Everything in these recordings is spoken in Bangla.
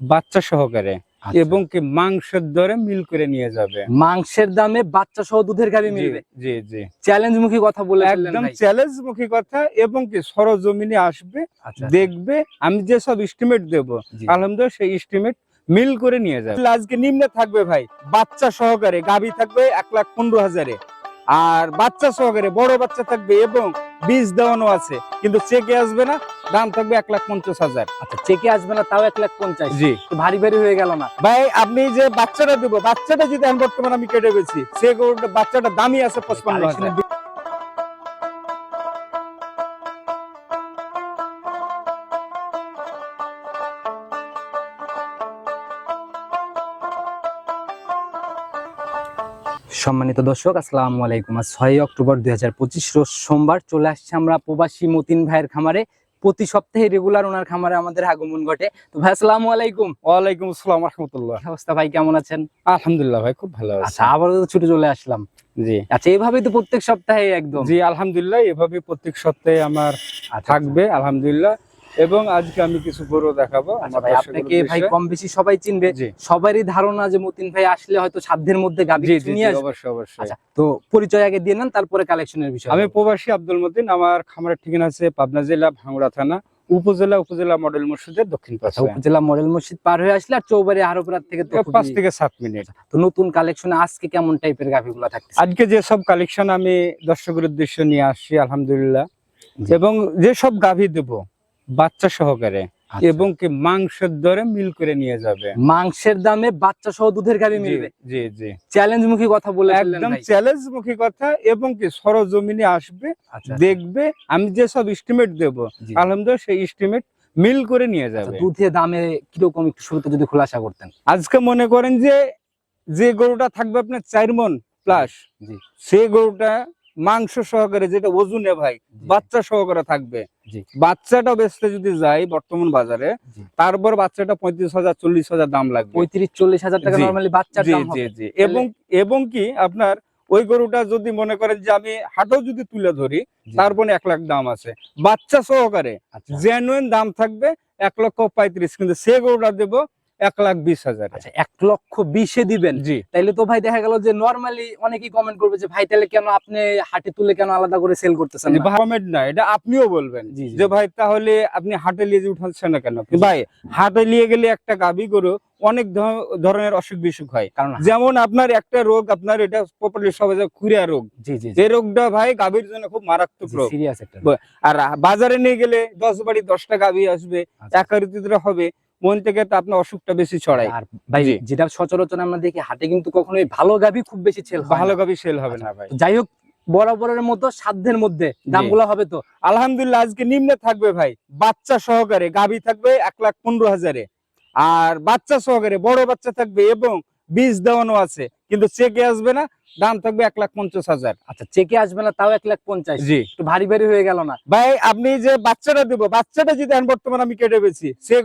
বাচ্চা সহকারে আচ্ছা। এবং কি মাংসের দরে মিল করে নিয়ে যাবে। মাংসের দামে বাচ্চা সহ দুধের জি মিলবে? জি জি। চ্যালেঞ্জ মুখী কথা বলে একদম চ্যালেঞ্জ মুখী কথা এবং কি সরজমিনে আসবে আচ্ছা দেখবে আমি যে সব এস্টিমেট দেব আলহামদুলিল্লাহ সেই এস্টিমেট মিল করে নিয়ে যাবে। আজকে নিম্নে থাকবে ভাই বাচ্চা সহকারে গাভী থাকবে এক লাখ পনেরো হাজারে। আর বাচ্চা সহকারে বড় বাচ্চা থাকবে এবং বীজ দেওয়ানো আছে কিন্তু চেকে আসবে না দাম থাকবে এক লাখ পঞ্চাশ হাজার। আচ্ছা চেকে আসবে না তাও এক লাখ পঞ্চাশ। জি। ভারী ভারী হয়ে গেল না। ভাই আপনি যে বাচ্চাটা দেবো বাচ্চাটা যদি আমি বর্তমানে আমি কেটে বেছি সে গরুটা বাচ্চাটা দামই আছে পঁচপান্ন হাজার। সম্মানিত দর্শক আসসালামু আলাইকুম। ছয় অক্টোবর দুই হাজার পঁচিশ রোজ সোমবার চলে আসছে আমরা প্রবাসী মতিন ভাইয়ের খামারে। প্রতি সপ্তাহে রেগুলার ওনার খামারে আমাদের আগমন ঘটে। তো ভাই আসসালাম আলাইকুম। ওয়ালাইকুম আসসালাম রহমতুল্লাহ। অবস্থা ভাই কেমন আছেন? আলহামদুলিল্লাহ ভাই খুব ভালো আছে। আচ্ছা আবারও তো ছুটে চলে আসলাম। জি। আচ্ছা এইভাবেই তো প্রত্যেক সপ্তাহে একদম। জি আলহামদুলিল্লাহ এভাবে প্রত্যেক সপ্তাহে আমার আচ্ছা, থাকবে আলহামদুলিল্লাহ। এবং আজকে আমি কিছু গরু দেখাবো আচ্ছা আপনাকে ভাই কম বেশি সবাই চিনবে সবারই ধারণা যে মতিন ভাই আসলে হয়তো সাধ্যের মধ্যে গাভী নিয়ে আসবে। অবশ্যই অবশ্যই। আচ্ছা তো পরিচয় আগে দিয়ে নেন তারপরে কালেকশনের বিষয় আমি প্রবাসী আব্দুল মতিন আমার খামারের ঠিকানা আছে পাবনা জেলা ভাঙড়া থানা উপজেলা উপজেলা মডেল মসজিদের দক্ষিণ পাশে। আচ্ছা, উপজেলা মডেল মসজিদ পার হয়ে আসলে আর চৌবাড়ি হারোপাড়ার থেকে পাঁচ থেকে সাত মিনিট। তো নতুন কালেকশনে আজকে কেমন টাইপের গাভীগুলো থাকছে আজকে যে সব কালেকশন আমি দর্শকের উদ্দেশ্যে নিয়ে আসছি আলহামদুলিল্লাহ। এবং যে সব গাভী দেব বাচ্চা সহকারে আচ্ছা। এবং কি মাংসের দরে মিল করে নিয়ে যাবে। মাংসের দামে বাচ্চা সহ দুধের জি, মিলবে? জি জি। চ্যালেঞ্জ মুখী কথা বলে একদম চ্যালেঞ্জ মুখী কথা এবং কি সরজমিনে আসবে আচ্ছা দেখবে আমি যে সব এস্টিমেট দেব আলহামদুলিল্লাহ সেই এস্টিমেট মিল করে নিয়ে আচ্ছা, যাবে। দুধের দামে কীরকম একটু শুরুতে যদি খোলাসা করতেন? আজকে মনে করেন যে যে গরুটা থাকবে আপনার চার মন প্লাস জি। সেই গরুটা মাংস সহকারে যেটা ওজনে ভাই বাচ্চা সহকারে থাকবে। বাচ্চাটা বেচতে যদি যাই বর্তমান বাজারে তারপর বাচ্চাটা পঁয়ত্রিশ হাজার চল্লিশ হাজার দাম লাগবে। পঁয়ত্রিশ চল্লিশ হাজার টাকা জি, নর্মালি বাচ্চার জি জি জি। এবং এবং কি আপনার ওই গরুটা যদি মনে করেন যে আমি হাটও যদি তুলে ধরি তারপরে এক লাখ দাম আছে। বাচ্চা সহকারে আচ্ছা। জেনুইন দাম থাকবে এক লক্ষ পঁয়ত্রিশ কিন্তু সে গরুটা দেবো এক লাখ বিশ হাজার। আচ্ছা এক লক্ষ বিশে দিবেন? জি। তাইলে তো ভাই দেখা গেল যে নর্মালি অনেকেই কমেন্ট করবে যে ভাই তাহলে কেন আপনি হাটে তুলে কেন আলাদা করে সেল করতেছেন কমেন্ট না? এটা আপনিও বলবেন। যে ভাই তাহলে আপনি হাটে নিয়ে যে উঠাচ্ছেন না কেন? ভাই হাটে নিয়ে গেলে একটা গাবি গরু অনেক ধরনের অসুখ বিসুখ হয়। কারণ যেমন আপনার একটা রোগ আপনার এটা প্রপারলি সবাই খুরিয়া রোগ। জি জি এই রোগটা ভাই গাভীর জন্য খুব মারাত্মক রোগ। আর বাজারে নিয়ে গেলে দশ বাড়ি দশটা গাভী আসবে আচ্ছা। একারিতে হবে। মন থেকে তো আপনার অসুখটা বেশি ছড়ায়। আর ভাই যেটা সচরাচর আমরা দেখি হাটে কিন্তু কখনোই ভালো গাভী খুব বেশি সেল ভালো। গাভী সেল হবে না ভাই। যাই হোক বরাবরের মতো সাধ্যের মধ্যে দামগুলো হবে তো? আলহামদুলিল্লাহ আজকে নিম্নে থাকবে ভাই বাচ্চা সহকারে গাভী থাকবে এক লাখ পনেরো হাজারে। আর বাচ্চা সহকারে বড় বাচ্চা থাকবে এবং বীজ দেওয়ানো আছে কিন্তু চেকে আসবে না দাম থাকবে এক লাখ পঞ্চাশ হাজার। আচ্ছা চেকে আসবে না তাও এক লাখ পঞ্চাশ। জি। একটু ভারী ভারী হয়ে গেল না। ভাই আপনি যে বাচ্চাটা দেবো বাচ্চাটা যদি বর্তমানে আমি কেটে বেছি সে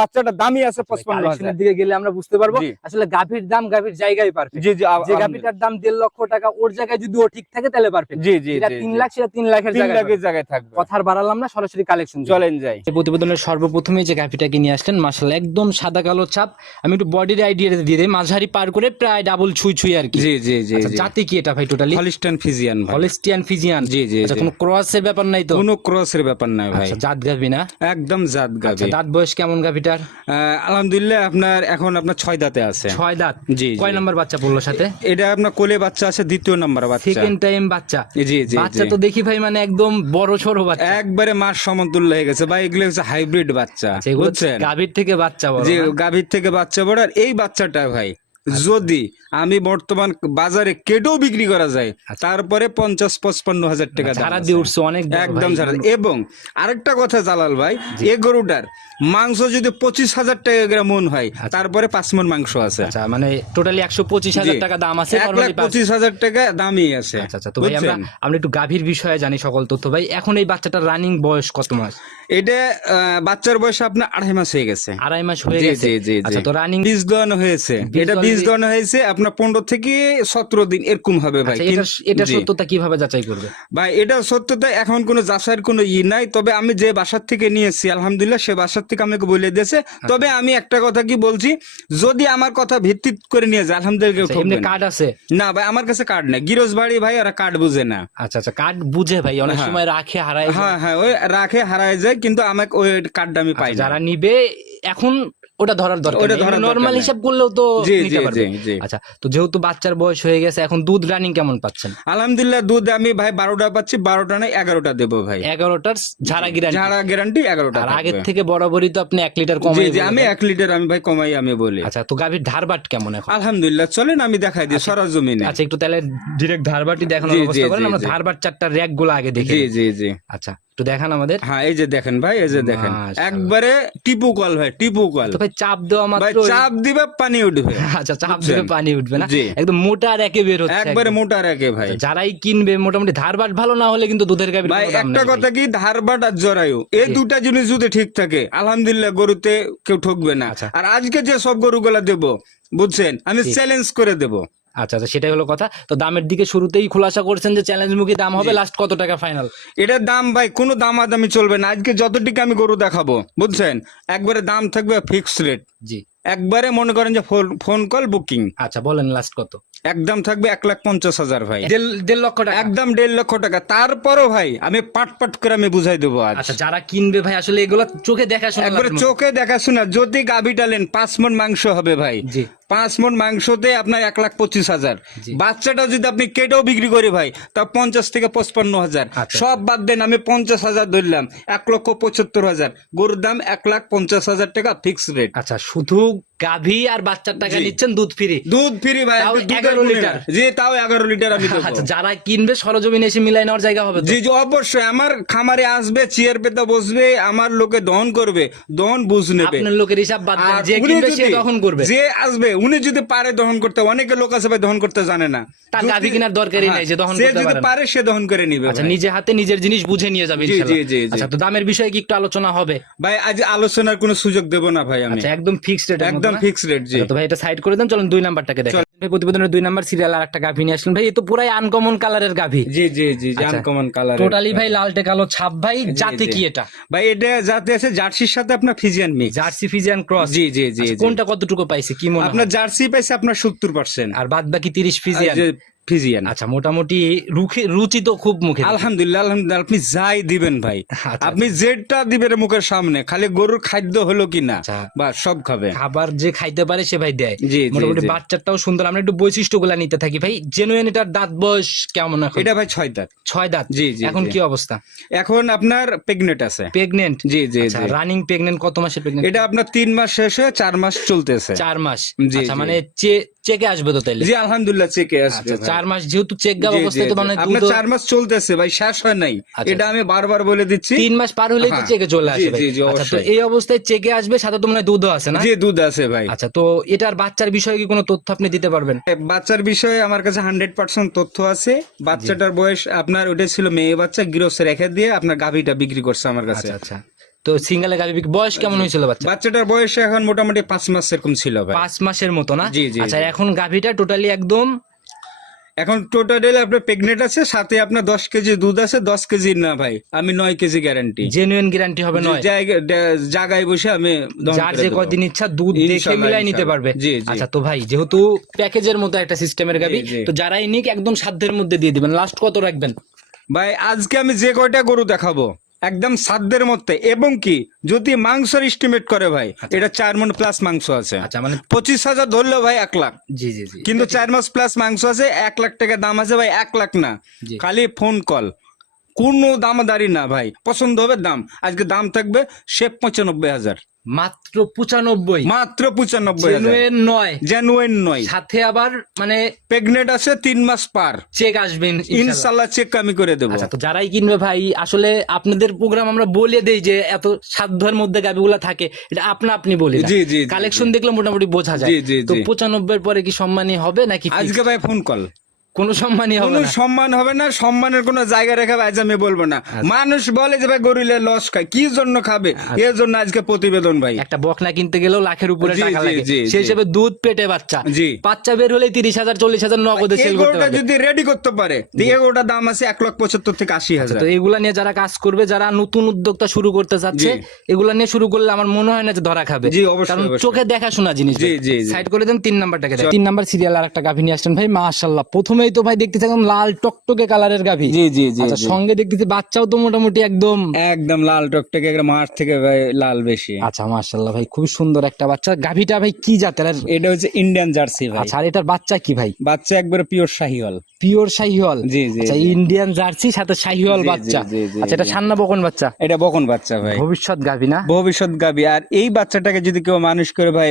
বাচ্চাটা দামই আছে পঁচপান্ন হাজার। দিকে গেলে আমরা বুঝতে পারব। আসলে গাভীর দাম গাভীর জায়গায় পারফেক্ট জি জি যে গাভীটার দাম দেড় লক্ষ টাকা ওর জায়গায় যদি ও ঠিক থাকে তাহলে পারফেক্ট জি জি তিন লাখ সেটা তিন লাখের জায়গায় লাখের জায়গায় থাকবে। কথা আর বাড়ালাম না সরাসরি কালেকশন চলেন যাই। প্রতিবেদনের সর্বপ্রথমে যে গাভিটাকে নিয়ে আসলেন মাসাল্লাহ একদম সাদা কালো ছাপ। আমি একটু বডির আইডিয়া দিয়ে দিই মাঝারি পার করে প্রায় ডাবল ছুঁই ছুঁই আর কি। জি জি জি আচ্ছা, জাতি কি এটা ভাই totally Holstein Friesian Holstein Friesian? জি জি আচ্ছা কোনো ক্রসের ব্যাপার নাই তো? কোনো ক্রসের ব্যাপার নাই ভাই। আচ্ছা জাত গাভি না? একদম জাত আচ্ছা গাবি দাঁত বয়স কেমন গাভিটার? আলহামদুলিল্লাহ আপনার এখন আপনার ছয় দাঁতে আছে। ছয় দাঁত? জি কয় নাম্বার বাচ্চা পড়ল সাথে? এটা আপনার কোলে বাচ্চা আছে দ্বিতীয় নাম্বার বাচ্চা। সেকেন্ড টাইম বাচ্চা? জি জি বাচ্চা তো দেখি ভাই মানে একদম বড় সড়ো বাচ্চা। একবারে মাস সমতুল্য হয়ে গেছে ভাই এগুলো হচ্ছে হাইব্রিড বাচ্চা আচ্ছা, বুঝছেন? গাভীর থেকে বাচ্চা বড় না? গাভীর থেকে বাচ্চা বড়। আর এই বাচ্চাটা ভাই যদি আমি বর্তমান বাজারে কেটেও বিক্রি করা যায় তারপরে পঞ্চাশ পঁচপান্ন হাজার টাকা ঝাড়া দিয়ে উঠছে অনেক একদম। ছাড়া এবং আরেকটা কথা জালাল ভাই এ গরুটার মাংস যদি পঁচিশ হাজার টাকা গ্রাম মন হয় তারপরে পাঁচ মন মাংস আছে। আচ্ছা মানে টোটালি একশো পঁচিশ হাজার টাকা দাম আছে এক লাখ পঁচিশ হাজার টাকা দামই আছে। আচ্ছা আচ্ছা তো ভাই আমরা আমরা একটু গাভীর বিষয়ে জানি সকল তথ্য। ভাই এখন এই বাচ্চাটার রানিং বয়স কত মাস? এটা বাচ্চার বয়স আপনার আড়াই মাস হয়ে গেছে। আড়াই মাস হয়ে গেছে। আচ্ছা তো রানিং বীজ দেওয়ানো হয়েছে। এটা বীজ দেওয়ানো হয়েছে আপনার পনেরো থেকে সতেরো দিন এরকম হবে ভাই। আচ্ছা, এটা। সত্যতা কীভাবে যাচাই করবে? ভাই এটা সত্যতা এখন কোনো যাচাইয়ের কোনো ই নাই। তবে আমি যে বাসার থেকে নিয়েছি আলহামদুলিল্লাহ সে বাসার থেকে আমাকে বলে দিয়েছে। আচ্ছা। তবে আমি একটা কথা কি বলছি যদি আমার কথা ভিত্তি করে নিয়ে যায় আলহামদুলিল্লাহ কেউ আচ্ছা। কার্ড আছে? না ভাই আমার কাছে কার্ড নাই। গিরোজ বাড়ি ভাই ওরা কার্ড বুঝে না। আচ্ছা আচ্ছা কার্ড বুঝে ভাই অনেক হ্যাঁ। সময় রাখে হারায় হ্যাঁ হ্যাঁ ওই রাখে হারায় যায় কিন্তু আমাকে ওই কার্ডটা আমি পাই যারা নিবে এখন ওটা ধরার দরকার ওটা ধরার নর্মাল হিসাব করলেও তো নিতে পারবে। আচ্ছা তো যেহেতু বাচ্চার বয়স হয়ে গেছে এখন দুধ রানিং কেমন পাচ্ছেন? আলহামদুলিল্লাহ দুধ আমি ভাই বারোটা পাচ্ছি বারোটা নয় এগারোটা দেবো ভাই। এগারোটার ঝাড়া গিরান যারা গ্যারান্টি এগারোটা আর আগের থেকে বরাবরই তো আপনি এক লিটার জি কমে আমি এক লিটার আমি ভাই কমাই আমি বলি। আচ্ছা তো গাভীর ধারবাট কেমন এখন? আলহামদুলিল্লাহ চলেন আমি দেখাই দিই সরজমিনে। আচ্ছা একটু তাহলে ডিরেক্ট ধারবাটই দেখানোর ব্যবস্থা করেন আমরা ধারবাট চারটা র্যাকগুলো আগে দেখি জি জি জি। আচ্ছা একটু দেখান আমাদের। হ্যাঁ এই যে দেখেন ভাই এই যে দেখেন। একবারে টিপু কল ভাই টিপু কল। তো ভাই চাপ দেওয়া ভাই মাত্র চাপ দিবে পানি উঠবে। আচ্ছা চাপ? দিলে পানি উঠবে না? একদম মোটা রেখে বের হচ্ছে একবারে মোটা রাখে ভাই। আচ্ছা, যারাই কিনবে মোটামুটি ধারবাট ভালো না হলে কিন্তু দুধের গাভীর ভাই একটা কথা কি? ধারবাট আর জরায়ু এই। দুটা জিনিস যদি ঠিক থাকে আলহামদুলিল্লাহ গরুতে কেউ ঠকবে না। আচ্ছা। আর আজকে যে সব গরুগুলা দেবো বুঝছেন? আমি চ্যালেঞ্জ করে দেবো। আচ্ছা আচ্ছা সেটাই হলো কথা। তো দামের দিকে শুরুতেই খোলাসা করছেন যে চ্যালেঞ্জ মুখী দাম হবে লাস্ট কত টাকা ফাইনাল এটার দাম ভাই কোনো দামাদামি চলবে না। আজকে যতটুকু আমি গরু দেখাবো বুঝছেন? একবারে দাম থাকবে ফিক্স রেট জি। একবারে মনে করেন যে ফোন কল বুকিং আচ্ছা বলেন লাস্ট কত? একদম থাকবে এক লাখ পঞ্চাশ হাজার ভাই। দেড় লক্ষ টাকা। একদম দেড় লক্ষ টাকা। তারপরও ভাই আমি পাট পাট করে আমি বুঝাই দেবো আজ। আচ্ছা যারা কিনবে ভাই আসলে এগুলো চোখে দেখা শোনা একবারে। চোখে দেখাশোনা। যদি গাভি টালেন পাঁচ মন মাংস হবে ভাই। জি। পাঁচ মন মাংসতে আপনার এক লাখ পঁচিশ হাজার। জি। বাচ্চাটাও যদি আপনি কেটেও বিক্রি করি ভাই তা পঞ্চাশ থেকে পঁচপান্ন হাজার। আচ্ছা। সব বাদ দেন আমি পঞ্চাশ হাজার ধরলাম এক লক্ষ পঁচাত্তর হাজার। গরুর দাম এক লাখ পঞ্চাশ হাজার টাকা ফিক্স রেট আচ্ছা শুধু গাভী আর বাচ্চার টাকা নিচ্ছেন দুধ ফ্রি? দুধ ফ্রি ভাই তাও একটু দুধের 11 গুণে লিটার। জি তাও এগারো লিটার আমি আচ্ছা যারা কিনবে সরজমিনে এসে মিলাই নেওয়ার জায়গা হবে? জি জি অবশ্যই। আমার খামারে আসবে চেয়ার পেতে বসবে আমার লোকে দহন করবে দহন বুঝ নেবে। আপনার লোকের হিসাব বাদ দেন যে কিনবে সে তখন করবে। যে আসবে উনি যদি পারে দহন করতে অনেকে লোক আছে ভাই দহন করতে জানে না। তার গাভি কেনার দরকারই হ্যাঁ, নাই যে দহন করতে যদি পারে সে দহন করে নিবে আচ্ছা নিজে হাতে নিজের জিনিস বুঝে নিয়ে যাবে ইনশাআল্লাহ। আচ্ছা তো দামের বিষয়ে কি একটু আলোচনা হবে? ভাই আজ আলোচনার কোনো সুযোগ দেব না ভাই আমি। আচ্ছা একদম ফিক্সড রেট একদম ফিক্সড রেট জি। আচ্ছা, তো ভাই এটা সাইড করে দেন চলুন দুই নাম্বারটাকে দেখেন। ভাই প্রতিবেদনের দুই নাম্বার সিরিয়াল আর একটা গাভী নিয়ে আসলেন। ভাই এ তো পুরাই আনকমন কালারের গাভী। জি জি জি আচ্ছা, আনকমন কালার টোটালি ভাই লালটে কালো ছাপ ভাই জাতে কি এটা? ভাই এটা যাতে আছে জার্সির সাথে আপনার Friesian mix jersey Friesian cross জি জি জি জি। কোনটা কতটুকু পাইছে কি মনে আপনার হয়? জার্সি পাইছে আপনার সত্তর পার্সেন্ট আর বাদ বাকি তিরিশ ফিজিয়ান ফিজিয়ান। আচ্ছা মোটামুটি রুখি রুচি তো খুব মুখে। আলহামদুলিল্লাহ আলহামদুলিল্লাহ আপনি যাই দিবেন ভাই। আচ্ছা, আপনি যেটা দিবেন মুখের সামনে খালি গরুর খাদ্য হলো কিনা আচ্ছা। বা সব খাবে খাবার যে খাইতে পারে সে ভাই দেয়। মোটামুটি বাচ্চাটাও সুন্দর আমরা একটু বৈশিষ্ট্যগুলা নিতে থাকি। ভাই জেনুইন এটার দাঁত বয়স কেমন এখন? এটা ভাই ছয় দাঁত। ছয় দাঁত? জি, জি, এখন কি অবস্থা? এখন আপনার প্রেগনেন্ট আছে। প্রেগনেন্ট জি জি আচ্ছা রানিং প্রেগনেন্ট কত মাসে প্রেগনেন্ট এটা আপনার তিন মাস শেষ হয়ে চার মাস চলতেছে। চার মাস। জি, আচ্ছা মানে চে- চেকে আসবে তো তাইলে? জি আলহামদুলিল্লাহ চেকে আসবে আচ্ছা চার মাস যেহেতু চেক গাব জি, জি, অবস্থায় তো মানে আপনার চার মাস চলতেছে ভাই শেষ হয় নাই। আচ্ছা, এটা আমি বারবার বলে দিচ্ছি। তিন মাস পার হলেই তো হ্যাঁ। চেকে চলে আসবে জি, জি, আচ্ছা তো এই অবস্থায় চেকে আসবে সাথে তো মনে দুধও আছে না? যে দুধ আছে ভাই। আচ্ছা তো এটার বাচ্চার বিষয়ে কি কোনো তথ্য আপনি দিতে পারবেন? বাচ্চার বিষয়ে আমার কাছে হান্ড্রেড পার্সেন্ট তথ্য আছে। বাচ্চাটার বয়স আপনার ওটা ছিল মেয়ে বাচ্চা গৃহস্থ রেখে দিয়ে আপনার গাভীটা বিক্রি করছে আমার কাছে। আচ্ছা আচ্ছা। তো সিঙ্গেলে গাভি বয়স কেমন হয়েছিল বাচ্চা? বাচ্চাটার বয়স এখন মোটামুটি পাঁচ মাস এরকম ছিল ভাই। পাঁচ মাসের মতো না? জি, জি, আচ্ছা এখন গাভিটা টোটালি একদম? এখন টোটাল আপনার প্রেগনেন্ট আছে সাথে আপনার দশ কেজি দুধ আছে দশ কেজি না ভাই। আমি নয় কেজি গ্যারান্টি জেনুইন গ্যারান্টি হবে নয়? জায়গায় বসে আমি যার যে। কদিন ইচ্ছা দুধ দেখে মিলাই নিতে পারবে। আচ্ছা তো ভাই যেহেতু প্যাকেজের মতো একটা সিস্টেমের গাবি। তো যারাই নিক একদম সাধ্যের মধ্যে দিয়ে দিবেন। লাস্ট কত রাখবেন? ভাই আজকে আমি যে কয়টা গরু দেখাবো? একদম সাধ্যের মধ্যে। এবং কি যদি মাংসের এস্টিমেট করে ভাই এটা চার মন প্লাস মাংস আছে। আচ্ছা মানে পঁচিশ হাজার ধরলো ভাই এক লাখ। জি জি জি। কিন্তু চার মাস প্লাস মাংস আছে এক লাখ টাকা দাম আছে ভাই এক লাখ না। খালি ফোন কল কোনো দামাদারি না ভাই। পছন্দ হবে দাম। আজকে দাম থাকবে সে পঁচানব্বই হাজার। মাত্র পঁচানব্বই। মাত্র পঁচানব্বই নয়। জেনুইন নয়। সাথে আবার মানে প্রেগনেন্ট আছে তিন মাস পার। চেক আসবেন ইনশাল্লাহ। চেক আমি করে দেবো। আচ্ছা তো যারাই কিনবে ভাই আসলে আপনাদের প্রোগ্রাম আমরা বলে দেই যে এত সাধ্যের মধ্যে গাবিগুলা থাকে এটা আপনা আপনি বলি জি, জি, কালেকশন দেখলে মোটামুটি বোঝা যায়। তো পঁচানব্বই পরে কি সম্মানী হবে নাকি আজকে ভাই ফোন কল কোনো সম্মানই হবে কোনো সম্মান হবে না সম্মানের কোনো জায়গা রেখে আজ আমি বলব না। মানুষ বলে যে ভাই গরুলে লস খায় কি জন্য খাবে? এর জন্য আজকে প্রতিবেদন ভাই। একটা বকনা কিনতে গেলেও লাখের উপরে টাকা লাগে। সেই হিসেবে দুধ পেটে বাচ্চা। জি। বাচ্চা বের হলে তিরিশ হাজার চল্লিশ হাজার নগদে সেল করতে পারবে যদি রেডি করতে পারে এই গরুটার দাম আছে এক লক্ষ পঁচাত্তর থেকে আশি হাজার। তো এগুলা নিয়ে যারা কাজ করবে যারা নতুন উদ্যোক্তা শুরু করতে চাচ্ছে এগুলা নিয়ে শুরু করলে আমার মনে হয় না যে ধরা খাবে। জি, অবশ্যই, কারণ চোখে দেখাশোনা জিনিস জি, জি। সাইড করে দেন তিন নাম্বারটাকে। তিন নাম্বার সিরিয়াল আর একটা গাভী নিয়ে আসছেন ভাই মাশাল্লাহ প্রথমেই তো ভাই দেখতে থাকুন লাল টকটকে কালারের গাভী। জি জি জি আচ্ছা সঙ্গে দেখতেছি বাচ্চাও তো মোটামুটি একদম একদম লাল টকটকে একটা মাঠ থেকে ভাই লাল বেশি। আচ্ছা মাশাল্লাহ ভাই খুবই সুন্দর একটা বাচ্চা। গাভীটা ভাই কি জাতের? এটা হচ্ছে ইন্ডিয়ান জার্সি ভাই। আচ্ছা আর এটার বাচ্চা কি ভাই? বাচ্চা একবারে পিওর শাহিওয়াল। পিওর শাহিওয়াল? জি, জি, আচ্ছা ইন্ডিয়ান জার্সি সাথে শাহিওয়াল বাচ্চা। আচ্ছা এটা সান্না বকন বাচ্চা? এটা বকন বাচ্চা ভাই। ভবিষ্যৎ গাভী না? ভবিষ্যৎ গাবি আর এই বাচ্চাটাকে যদি কেউ মানুষ করে ভাই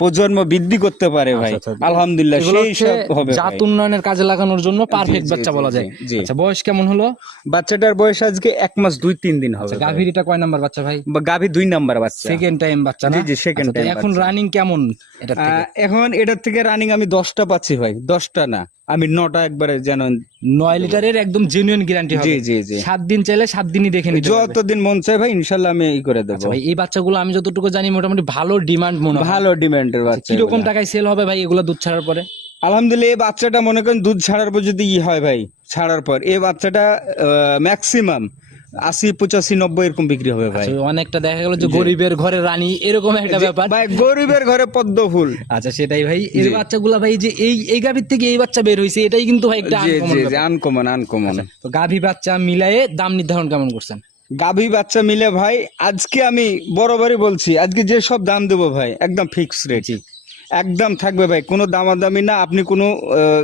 প্রজন্ম বৃদ্ধি করতে পারে ভাই। আচ্ছা, আচ্ছা। আলহামদুলিল্লাহ সেই সব হবে জাত উন্নয়নের কাজে লাগানোর জন্য পারফেক্ট বাচ্চা বলা যায়। আচ্ছা বয়স কেমন হলো? বাচ্চাটার বয়স আজকে এক মাস দুই তিন দিন হবে গাভীর এটা কয় নাম্বার বাচ্চা ভাই? গাভী দুই নাম্বার বাচ্চা। সেকেন্ড টাইম বাচ্চা না? জি, জি, আচ্ছা, তো time এখন রানিং কেমন এটা এখন এটার থেকে রানিং আমি দশটা পাচ্ছি ভাই দশটা না। আমি নটা একবারে যেন নয় লিটারের একদম জেনুইন গ্যারান্টি জি হবে। জি জি। সাত দিন চাইলে সাত দিনই দেখে নিতে পারবে। যতদিন মন চায় ভাই ইনশাল্লাহ আমি ই করে দেবো। আচ্ছা ভাই এই বাচ্চাগুলো আমি যতটুকু জানি মোটামুটি ভালো ডিমান্ড মনে হয়। ভালো ডিমান্ডের বাচ্চা কীরকম এগুলা। টাকায় সেল হবে ভাই এগুলো দুধ ছাড়ার পরে? আলহামদুলিল্লাহ এই বাচ্চাটা মনে করেন দুধ ছাড়ার পর যদি ই হয় ভাই ছাড়ার পর। এই বাচ্চাটা ম্যাক্সিমাম আশি পঁচাশি নব্বই এরকম বিক্রি হবে ভাই। অনেকটা দেখা গেল যে গরিবের ঘরে রানী এরকম একটা ব্যাপার। ভাই গরিবের ঘরে পদ্ম ফুল। আচ্ছা সেটাই ভাই। এই বাচ্চাগুলা ভাই যে এই এই গাভীর থেকে এই বাচ্চা বের হয়েছে এটাই কিন্তু ভাই একটা। আনকমন আনকমন তো গাভী বাচ্চা মিলায়ে দাম নির্ধারণ কেমন করছেন? গাভী বাচ্চা মিলে ভাই, আজকে আমি বরাবরই বলছি, আজকে যে সব দাম দেবো ভাই, একদম ফিক্স রেট একদম থাকবে ভাই কোনো দামাদামি না আপনি কোনো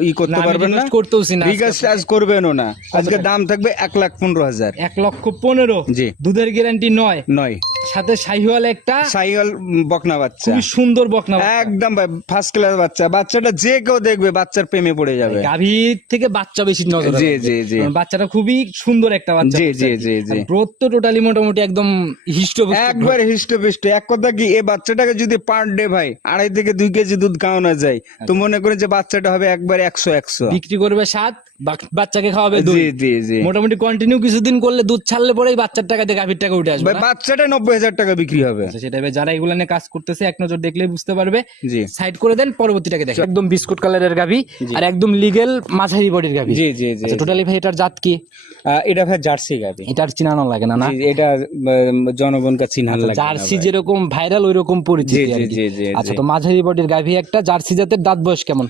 ই করতে পারবেন না। করতেছি না রিগার্স আজ করবেনও না। আজকে দাম থাকবে এক লাখ পনেরো হাজার। এক লক্ষ পনেরো? জি। দুধের গ্যারান্টি নয়? নয়। সাথে শাহিওয়াল একটা? সাইকেল বকনা বাচ্চা। খুবই সুন্দর বকনা একদম ভাই ফার্স্ট ক্লাস বাচ্চা। বাচ্চাটা যে কেউ দেখবে বাচ্চার প্রেমে পড়ে যাবে। গাভীর থেকে বাচ্চা বেশি নজর জি, জি, জি। বাচ্চাটা খুবই সুন্দর একটা বাচ্চা জি জি জি জি। গ্রোথ তো টোটালি মোটামুটি একদম হিষ্ট একবার হৃষ্টপুষ্ট। এক কথা কি এই বাচ্চাটাকে যদি পার ডে ভাই আড়াই থেকে দুই কেজি দুধ খাওয়ানো যায়। তো মনে করেন যে বাচ্চাটা হবে একবার একশো একশো। বিক্রি করবে সাত বাচ্চাকে খাওয়াবে জি জি জি। মোটামুটি কন্টিনিউ কিছুদিন করলে দুধ ছাড়লে পরেই বাচ্চার টাকা দিয়ে গাভীর টাকা উঠে আসবে ভাই বাচ্চাটা নব্বই হাজার টাকা বিক্রি হবে। আচ্ছা, সেটা যারা এগুলো নিয়ে কাজ করতেছে এক নজর দেখলে বুঝতে পারবে। জি। সাইড করে দেন পরবর্তীটাকে দেখেন। একদম বিস্কুট কালারের গাভী আর একদম লিগেল মাঝারি বডির গাভী। জি জি জি আচ্ছা টোটালি ভাই এটার জাত কি? এটা ভাই জার্সি গাবি এটার চিনানো লাগে না না? এটা জনগণকে চিনহার লাগে জার্সি যেরকম ভাইরাল ওই রকম পরিচিতি জি জি জি আচ্ছা তো মাঝারি বডির গাভী একটা জার্সি জাতের দাঁত বয়স কেমন?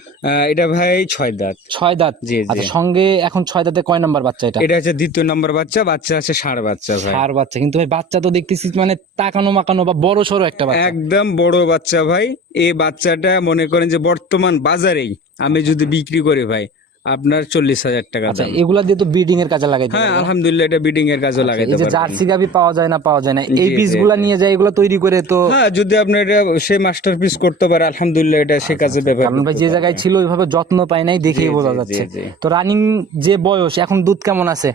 এটা ভাই ছয় দাঁত। ছয় দাঁত। জি, জি। আচ্ছা সঙ্গে এখন ছয় তাতে কয় নাম্বার বাচ্চা এটা? এটা হচ্ছে দ্বিতীয় নাম্বার বাচ্চা বাচ্চা আছে সার বাচ্চা ভাই। সার বাচ্চা। কিন্তু ভাই বাচ্চা তো দেখতেছিস মানে তাকানো মাকানো বা বড় সড়ো একটা বাচ্চা। একদম বড় বাচ্চা ভাই। এই বাচ্চাটা মনে করেন যে বর্তমান বাজারেই আমি যদি বিক্রি করি ভাই আপনার চল্লিশ হাজার টাকা আচ্ছা এগুলা দিয়ে তো ব্রিডিং এর কাজে লাগাইতে হ্যাঁ আলহামদুলিল্লাহ এটা বিডিং এর কাজে লাগাইতে এই যে জার্সি গাভী পাওয়া যায় না পাওয়া যায় না এই পিসগুলা নিয়ে যায় এগুলা তৈরি করে তো হ্যাঁ যদি আপনার এটা সে মাস্টার পিস করতে পারে আলহামদুলিল্লাহ এটা সে কাজে ব্যবহার কারণ ভাই যে জায়গায় ছিল ওইভাবে যত্ন পায় নাই দেখেই বোঝা যাচ্ছে। তো রানিং যে বয়স এখন দুধ কেমন আছে?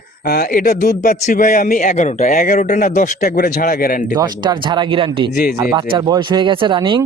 এটা দুধ পাচ্ছি ভাই আমি এগারোটা। এগারোটা না দশটা একবারে ঝাড়া গ্যারান্টি দশটার ঝাড়া গ্যারান্টি জি, জি। বাচ্চার বয়স হয়ে গেছে রানিং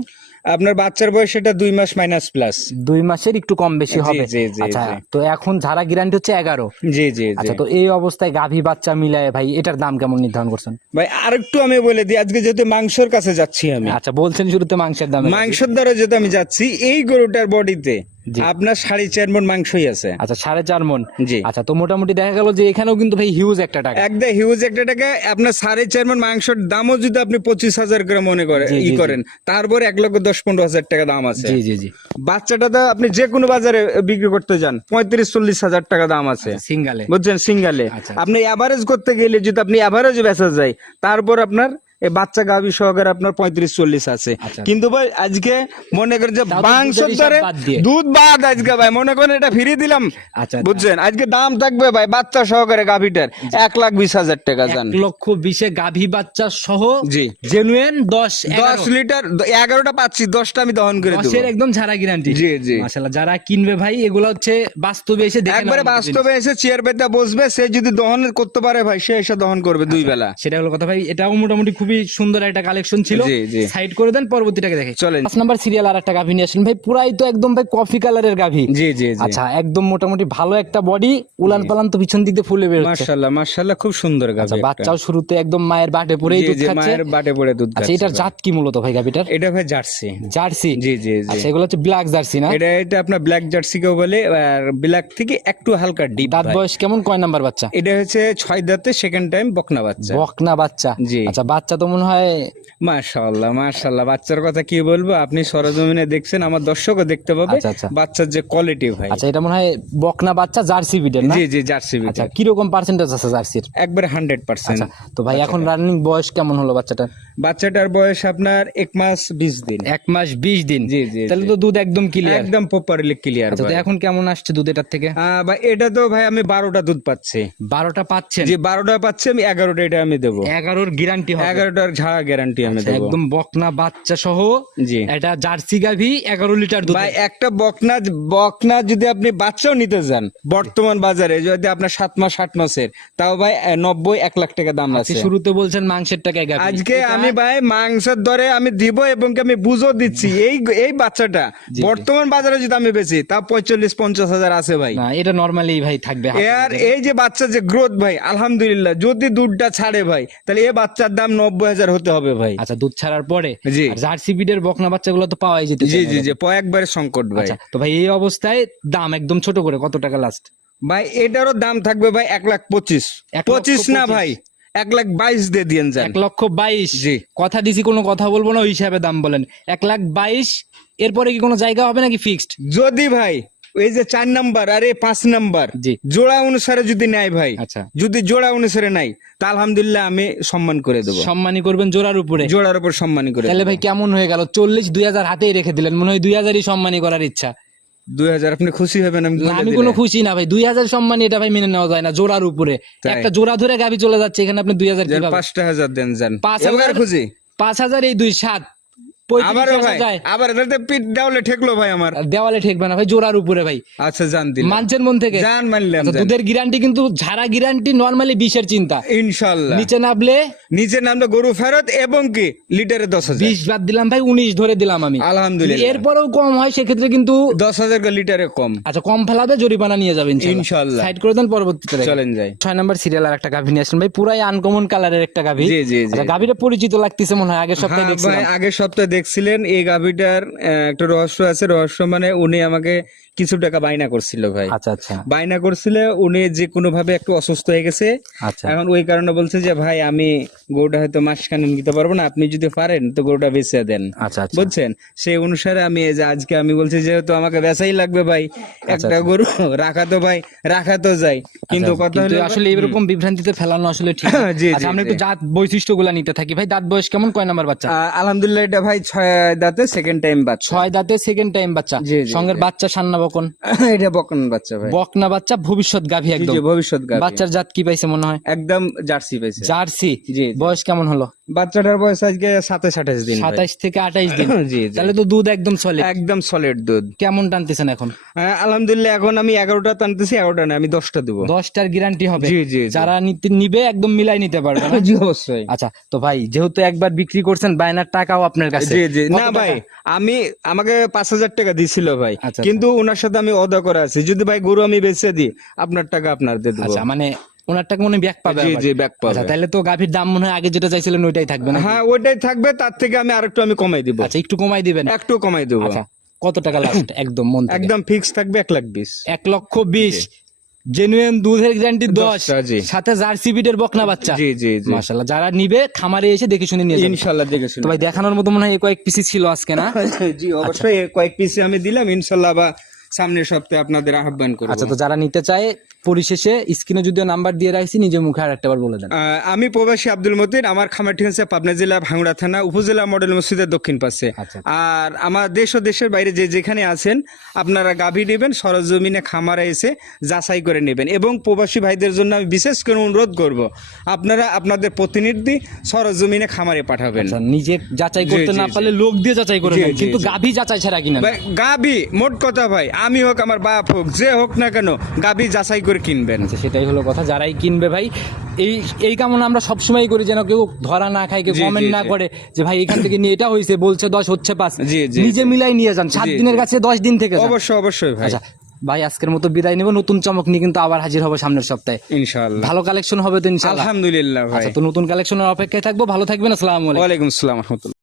আপনার বাচ্চার বয়স এটা দুই মাস মাইনাস প্লাস দুই মাসের একটু কম বেশি হবে। আচ্ছা তো এখন ঝাড়া গ্যারান্টি হচ্ছে এগারো। জি জি জি। আচ্ছা তো এই অবস্থায় গাভী বাচ্চা মিলায় ভাই এটার দাম কেমন নির্ধারণ করছেন? ভাই আর একটু আমি বলে দিই আজকে যেহেতু মাংসর কাছে যাচ্ছি আমি। আচ্ছা বলছেন শুরুতে মাংসের দাম। মাংসের দ্বারা যেহেতু আমি যাচ্ছি এই গরুটার বডিতে। আপনার সাড়ে চার মন মাংসই আছে। আচ্ছা সাড়ে চার মন? জি। আচ্ছা তো মোটামুটি দেখা গেল যে এখানেও কিন্তু ভাই হিউজ একটা টাকা। একদম হিউজ একটা টাকা। আপনার সাড়ে চার মন মাংসের দামও যদি আপনি পঁচিশ হাজার করে মনে করেন ই। করেন তারপর এক লক্ষ দশ পনেরো হাজার টাকা দাম আছে। জি জি জি। বাচ্চাটা তো আপনি যে কোনো বাজারে বিক্রি করতে যান পঁয়ত্রিশ চল্লিশ হাজার টাকা দাম আছে। সিঙ্গালে বুঝছেন সিঙ্গালে আচ্ছা, আপনি অ্যাভারেজ করতে গেলে যদি আপনি অ্যাভারেজ বেচা যায় তারপর আপনার বাচ্চা গাভী সহকারে আপনার পঁয়ত্রিশ চল্লিশ আছে। আচ্ছা। কিন্তু ভাই আজকে মনে করেন যে মাংস ধরে দুধ বাদ আজকে ভাই মনে করেন এটা ফিরিয়ে দিলাম। আচ্ছা বুঝছেন? আজকে দাম থাকবে ভাই বাচ্চা সহকারে গাভীটার এক লাখ বিশ হাজার টাকা যান লক্ষ বিশে গাভী বাচ্চা সহ জি। জেনুয়েন দশ দশ লিটার এগারোটা পাচ্ছি দশটা আমি দহন করে দেবো। একদম ঝাড়া গ্যারান্টি জি, জি। মাশাআল্লাহ যারা কিনবে ভাই এগুলো হচ্ছে বাস্তবে এসে দেখে একবারে। বাস্তবে এসে চেয়ার পেতে বসবে সে যদি দহন করতে পারে ভাই সে এসে দহন করবে দুই বেলা। সেটা হলো কথা ভাই এটাও মোটামুটি খুবই খুবই সুন্দর একটা কালেকশন ছিল। সাইড করে দেন পরবর্তীটাকে দেখে। চলেন। পাঁচ নাম্বার সিরিয়াল আর একটা গাভী নিয়ে আসলেন ভাই পুরাই তো একদম ভাই কফি কালারের গাভী। জি জি জি। আচ্ছা একদম মোটামুটি ভালো একটা বডি উলান পালান তো পিছন দিক দিয়ে ফুলে বের হচ্ছে। মাশাআল্লাহ মাশাআল্লাহ খুব সুন্দর আচ্ছা গাভী একটা। বাচ্চাও শুরুতে একদম মায়ের বাটে পরেই জি, দুধ খাচ্ছে। মায়ের বাটে পড়ে দুধ আচ্ছা খাচ্ছে। এটার জাত কি মূলত ভাই গাভীটার? এটা ভাই জার্সি। জার্সি? জি জি জি। আচ্ছা এগুলো হচ্ছে ব্ল্যাক জার্সি না? এটা এটা আপনার ব্ল্যাক জার্সি কেও বলে আর ব্ল্যাক থেকে একটু হালকা ডিপ দাঁত বয়স কেমন? কয় নাম্বার বাচ্চা? এটা হচ্ছে ছয় দাঁতে সেকেন্ড টাইম বকনা বাচ্চা। বকনা বাচ্চা। জি। আচ্ছা বাচ্চা তো মনে হয় মাশাআল্লাহ মাশাআল্লাহ। বাচ্চার কথা কি বলব? আপনি সরজমিনে দেখছেন আমার দর্শকও দেখতে পাবে। আচ্ছা, আচ্ছা। বাচ্চার যে কোয়ালিটি ভাই। আচ্ছা এটা মনে হয় বকনা বাচ্চা জার্সি না? জি জি জার্সি বিট আচ্ছা কীরকম পার্সেন্টেজ আছে জার্সির? একবার হান্ড্রেড পার্সেন্ট আচ্ছা তো ভাই এখন রানিং বয়স কেমন হলো বাচ্চাটার? বাচ্চাটার বয়স আপনার এক মাস বিশ দিন। এক মাস বিশ দিন? জি, জি, তাহলে তো দুধ একদম ক্লিয়ার একদম প্রপারলি ক্লিয়ার আচ্ছা তো এখন কেমন আসছে দুধ এটার থেকে? ভাই এটা তো ভাই আমি বারোটা দুধ পাচ্ছি। বারোটা পাচ্ছেন? যে বারোটা পাচ্ছি আমি এগারোটা এটা আমি দেবো। এগারোর গ্যারান্টি হবে। এগারোটার ঝাড়া গ্যারান্টি আমি আচ্ছা, দেবো। একদম বকনা বাচ্চা সহ জি। এটা জার্সি গাভি এগারো লিটার দুধ ভাই একটা বকনা বকনা যদি আপনি বাচ্চাও নিতে যান বর্তমান বাজারে যদি আপনার সাত মাস আট মাসের তাও ভাই নব্বই এক লাখ টাকা দাম আছে। শুরুতে বলছেন মাংসের গাভি। আজকে আমি ভাই মাংসের দরে আমি দিব এবং আমি বুঝো দিচ্ছি এই এই বাচ্চাটা বর্তমান বাজারে যদি আমি বেচি তা পঁয়তাল্লিশ পঞ্চাশ হাজার আছে ভাই। না এটা নরমালি ভাই থাকবে আর এই যে বাচ্চা যে গ্রোথ ভাই আলহামদুলিল্লাহ যদি দুধটা ছাড়ে ভাই তাহলে এই বাচ্চার দাম নব্বই হাজার হতে হবে ভাই। আচ্ছা দুধ ছাড়ার পরে জি। জার্সি বিডের বকনা বাচ্চাগুলো তো পাওয়াই যেতে জি জি জি একবারে সংকট ভাই। আচ্ছা তো ভাই এই অবস্থায় দাম একদম ছোট করে কত টাকা লাস্ট ভাই এটারও দাম থাকবে ভাই এক লাখ পঁচিশ। পঁচিশ না ভাই এক লাখ বাইশ দিয়ে দিয়েন যান। এক লক্ষ বাইশ? জি। কথা দিছি কোনো কথা বলব না ওই হিসাবে দাম বলেন। এক লাখ বাইশ এরপরে কি কোনো জায়গা হবে নাকি ফিক্সড যদি ভাই এই যে চার নাম্বার আর এই পাঁচ নাম্বার জি। জোড়া অনুসারে যদি নেয় ভাই আচ্ছা। যদি জোড়া অনুসারে নাই তা আলহামদুলিল্লাহ আমি সম্মান করে দেবো। সম্মানী করবেন জোড়ার উপরে। জোড়ার উপর সম্মানী করে তাহলে ভাই কেমন হয়ে গেল? চল্লিশ দুই হাজার হাতেই রেখে দিলেন মনে হয় দুই হাজারই সম্মানী করার ইচ্ছা। দুই হাজার আপনি খুশি হবেন আমি। কোনো খুশি না ভাই দুই হাজার সম্মানী এটা ভাই মেনে নেওয়া যায় না জোড়ার উপরে। একটা জোড়া ধরে গাবি চলে যাচ্ছে এখানে আপনি দুই হাজার পাঁচটা হাজার দেন যান। পাঁচ হাজার- খুশি পাঁচ হাজার এই দুই সাত আবারও আসা ভাই আবার এটাতে পিঠ দেওয়ালে ঠেকলো ভাই আমার। দেওয়ালে ঠেকবে না ভাই জোড়ার উপরে ভাই। আচ্ছা জান দিন মানছেন মন থেকে? জান মানলাম আচ্ছা, দুধের গ্যারান্টি কিন্তু ঝাড়া গ্যারান্টি নর্মালি বিশের চিন্তা। ইনশাল্লাহ। নিচে নামলে নিচে নামলে গরু ফেরত এবং কি লিটারে দশ হাজার। বাদ দিলাম ভাই উনিশ ধরে দিলাম আমি। আলহামদুলিল্লাহ। এরপরেও কম হয় সেক্ষেত্রে কিন্তু দশ হাজার করে লিটারে কম। আচ্ছা কম ফেলাবে জরিমানা নিয়ে যাবেন। সাইড করে দেন পরবর্তীতে চলেন যাই। ছয় নাম্বার সিরিয়াল আর একটা গাভী নিয়ে আসলেন ভাই পুরাই আনকমন কালারের একটা গাভী। জি, জি, জি। আচ্ছা গাভীটা পরিচিত লাগতেছে মনে হয় আগের সপ্তাহে হ্যাঁ, দেখছিলাম। আগের সপ্তাহে দেখছিলেন এই গাভিটার একটা রহস্য আছে। রহস্য মানে উনি আমাকে কিছু টাকা বাইনা করছিল ভাই। আচ্ছা আচ্ছা। বাইনা করছিল উনি যে কোনো ভাবে একটু অসুস্থ হয়ে গেছে। আচ্ছা। এখন ওই কারণে বলছে যে ভাই আমি গরুটা হয়তো মাসখানে নিতে পারব না আপনি যদি পারেন তো গরুটা বেচে দেন। আচ্ছা আচ্ছা। বুঝছেন? সেই অনুসারে আমি এই যে আজকে আমি বলছি যেহেতু আমাকে বেচাই লাগবে ভাই আচ্ছা, একটা গরু রাখা তো ভাই রাখা তো যায়। কিন্তু কথা হলো আসলে এরকম বিভ্রান্তিতে ফেলানো আসলে ঠিক। জি, আচ্ছা জি, আমরা একটু। জাত বৈশিষ্ট্যগুলা নিতে থাকি। ভাই দাঁত বয়স কেমন? কয় নাম্বার বাচ্চা? আলহামদুলিল্লাহ এটা ভাই ছয় দাঁতে সেকেন্ড টাইম বাচ্চা। ছয় দাঁতে সেকেন্ড টাইম বাচ্চা। সঙ্গের বাচ্চা সান্না বকন? এটা বকন বাচ্চা ভাই। বকনা বাচ্চা ভবিষ্যৎ গাভী একদম। ভবিষ্যৎ গাভী। বাচ্চার জাত কি পাইছে মনে হয়? একদম জার্সি পাইছে। জার্সি। বয়স কেমন হলো? বাচ্চাটার বয়স আজকে সাতাশ আঠাশ দিন ভাই। সাতাইশ থেকে আঠাইশ দিন। জি তাহলে তো দুধ একদম চলে একদম সলিড দুধ। কেমন টানতেছেন এখন? হ্যাঁ, আলহামদুলিল্লাহ এখন আমি এগারোটা টানতেছি এগারোটা না আমি দশটা দেবো। দশটার গ্যারান্টি হবে। জি জি। যারা নিবে একদম মিলাই নিতে পারবে জি অবশ্যই। আচ্ছা তো ভাই যেহেতু একবার বিক্রি করছেন বায়নার টাকাও আপনার কাছে। জি জি। না ভাই আমি আমাকে পাঁচ হাজার টাকা দিছিল ভাই। আচ্ছা, কিন্তু ওনার সাথে আমি অদা করে আছি। যদি ভাই গরু আমি বেচে দিই আপনার টাকা আপনার দিয়ে দেবো। আচ্ছা মানে ওনার টাকা মনে ব্যাক পাবে জি জি ব্যাক আচ্ছা পাবে তাহলে তো গাভীর দাম মনে হয় আগে যেটা চাইছিলেন ওইটাই থাকবে না হ্যাঁ ওইটাই থাকবে তার থেকে আমি আরেকটু আমি কমাই দিব। আচ্ছা একটু কমাই দিবেন? একটু কমাই দেবো। আচ্ছা কত টাকা লাস্ট একদম মন একদম ফিক্স থাকবে এক লাখ বিশ। এক লক্ষ বিশ। জেনুইন দুধের গ্যারান্টি দশ। সাথে জার্সি বিটের বকনা বাচ্চা। জি জি মাশাল্লাহ যারা নিবে খামারে এসে দেখে শুনে নিয়ে ইনশাল্লাহ দেখে শুনে তো ভাই দেখানোর মতো মনে হয় কয়েক পিসি ছিল আজকে না? জি অবশ্যই কয়েক পিস আমি দিলাম। ইনশাল্লাহ বা সামনের সপ্তাহে আপনাদের আহ্বান করব। আচ্ছা তো যারা নিতে চায় পরিশেষে স্ক্রিনে যদিও নাম্বার দিয়ে রাখছি নিজের মুখে আর একটাবার বলে দেন। আমি প্রবাসী আব্দুল মতিন আমার খামার ঠিক আছে পাবনা জেলা ভাঙড়া থানা উপজেলা মডেল মসজিদের দক্ষিণ পাশে। আচ্ছা। আর আমার দেশ ও দেশের বাইরে যে যেখানে আছেন আপনারা গাভী নেবেন সরজমিনে খামারে এসে যাচাই করে নেবেন। এবং প্রবাসী ভাইদের জন্য আমি বিশেষ করে অনুরোধ করব আপনারা আপনাদের প্রতিনিধি সরজমিনে খামারে পাঠাবেন। আচ্ছা, নিজে যাচাই করতে না পারলে লোক দিয়ে যাচাই করে কিন্তু। গাভী যাচাই ছাড়া কিনা গাভী মোট কথা ভাই আমি হোক আমার বাপ হোক যে হোক না কেন গাভী যাচাই করে করে কিনবেন। আচ্ছা সেটাই হলো কথা। যারাই কিনবে ভাই এই এই কামনা আমরা সবসময় করি যেন কেউ ধরা না খায় কেউ কমেন্ট না করে যে ভাই এখান থেকে নিয়ে এটা হয়েছে বলছে দশ হচ্ছে পাঁচ। নিজে মিলাই নিয়ে যান সাত দিনের কাছে দশ দিন থেকে অবশ্যই অবশ্যই ভাই। আচ্ছা ভাই আজকের মতো বিদায় নেব। নতুন চমক নিয়ে কিন্তু আবার হাজির হব সামনের সপ্তাহে। ইনশাআল্লাহ। ভালো কালেকশন হবে তো ইনশাআল্লাহ। আলহামদুলিল্লাহ ভাই। আচ্ছা তো নতুন কালেকশনের অপেক্ষায় থাকব। ভালো থাকবেন আসসালামু আলাইকুম। ওয়ালাইকুম আসসালাম রহমতুল্লাহ।